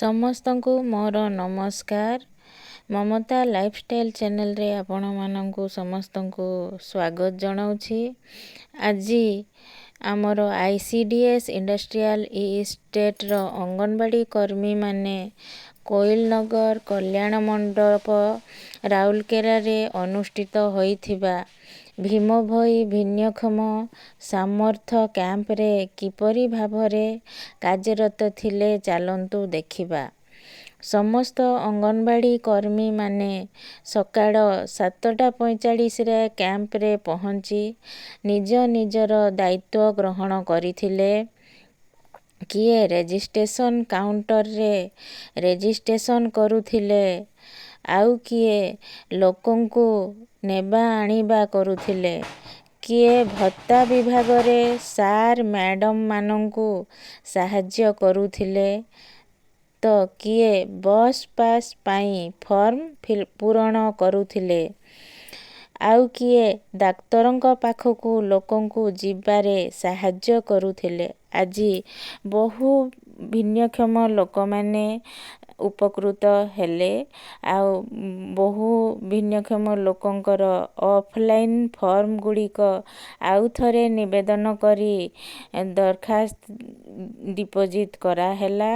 ସମସ୍ତଙ୍କୁ ମୋର ନମସ୍କାର। ମମତା ଲାଇଫଷ୍ଟାଇଲ ଚ୍ୟାନେଲରେ ଆପଣମାନଙ୍କୁ ସମସ୍ତଙ୍କୁ ସ୍ୱାଗତ ଜଣାଉଛି। ଆଜି ଆମର ICDS ଇଣ୍ଡଷ୍ଟ୍ରିଆଲ ଷ୍ଟେଟ୍ର ଅଙ୍ଗନବାଡ଼ି କର୍ମୀମାନେ କୋଇଲନଗର କଲ୍ୟାଣ ମଣ୍ଡପ ରାଉରକେଲାରେ ଅନୁଷ୍ଠିତ ହୋଇଥିବା ଭୀମଭୋଇ ଭିନ୍ନକ୍ଷମ ସାମର୍ଥ୍ୟ କ୍ୟାମ୍ପରେ କିପରି ଭାବରେ କାର୍ଯ୍ୟରତ ଥିଲେ ଚାଲନ୍ତୁ ଦେଖିବା। ସମସ୍ତ ଅଙ୍ଗନବାଡ଼ି କର୍ମୀମାନେ ସକାଳ 7:45ରେ କ୍ୟାମ୍ପରେ ପହଞ୍ଚି ନିଜ ନିଜର ଦାୟିତ୍ୱ ଗ୍ରହଣ କରିଥିଲେ। କିଏ ରେଜିଷ୍ଟ୍ରେସନ କାଉଣ୍ଟରରେ ରେଜିଷ୍ଟ୍ରେସନ କରୁଥିଲେ, ଆଉ କିଏ ଲୋକଙ୍କୁ ନେବା ଆଣିବା କରୁଥିଲେ, କିଏ ଭତ୍ତା ବିଭାଗରେ ସାର୍ ମ୍ୟାଡମମାନଙ୍କୁ ସାହାଯ୍ୟ କରୁଥିଲେ, ତ କିଏ ବସ୍ ପାସ୍ ପାଇଁ ଫର୍ମ ପୂରଣ କରୁଥିଲେ, ଆଉ କିଏ ଡାକ୍ତରଙ୍କ ପାଖକୁ ଲୋକଙ୍କୁ ଯିବାରେ ସାହାଯ୍ୟ କରୁଥିଲେ। ଆଜି ବହୁ ଭିନ୍ନକ୍ଷମ ଲୋକମାନେ ଉପକୃତ ହେଲେ, ଆଉ ବହୁ ଭିନ୍ନକ୍ଷମ ଲୋକଙ୍କର ଅଫଲାଇନ୍ ଫର୍ମ ଗୁଡ଼ିକ ଆଉ ଥରେ ନିବେଦନ କରି ଦରଖାସ୍ତ ଡିପୋଜିଟ୍ କରାହେଲା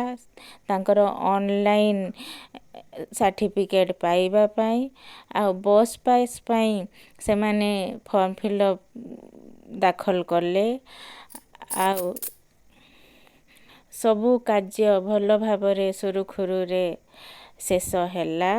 ତାଙ୍କର ଅନଲାଇନ୍ ସାର୍ଟିଫିକେଟ୍ ପାଇବା ପାଇଁ। ଆଉ ବସ୍ ପାସ୍ ପାଇଁ ସେମାନେ ଫର୍ମ ଫିଲ୍ଅପ୍ ଦାଖଲ କଲେ। ଆଉ ସବୁ କାର୍ଯ୍ୟ ଭଲ ଭାବରେ ସୁରୁଖୁରୁରେ ଶେଷ ହେଲା।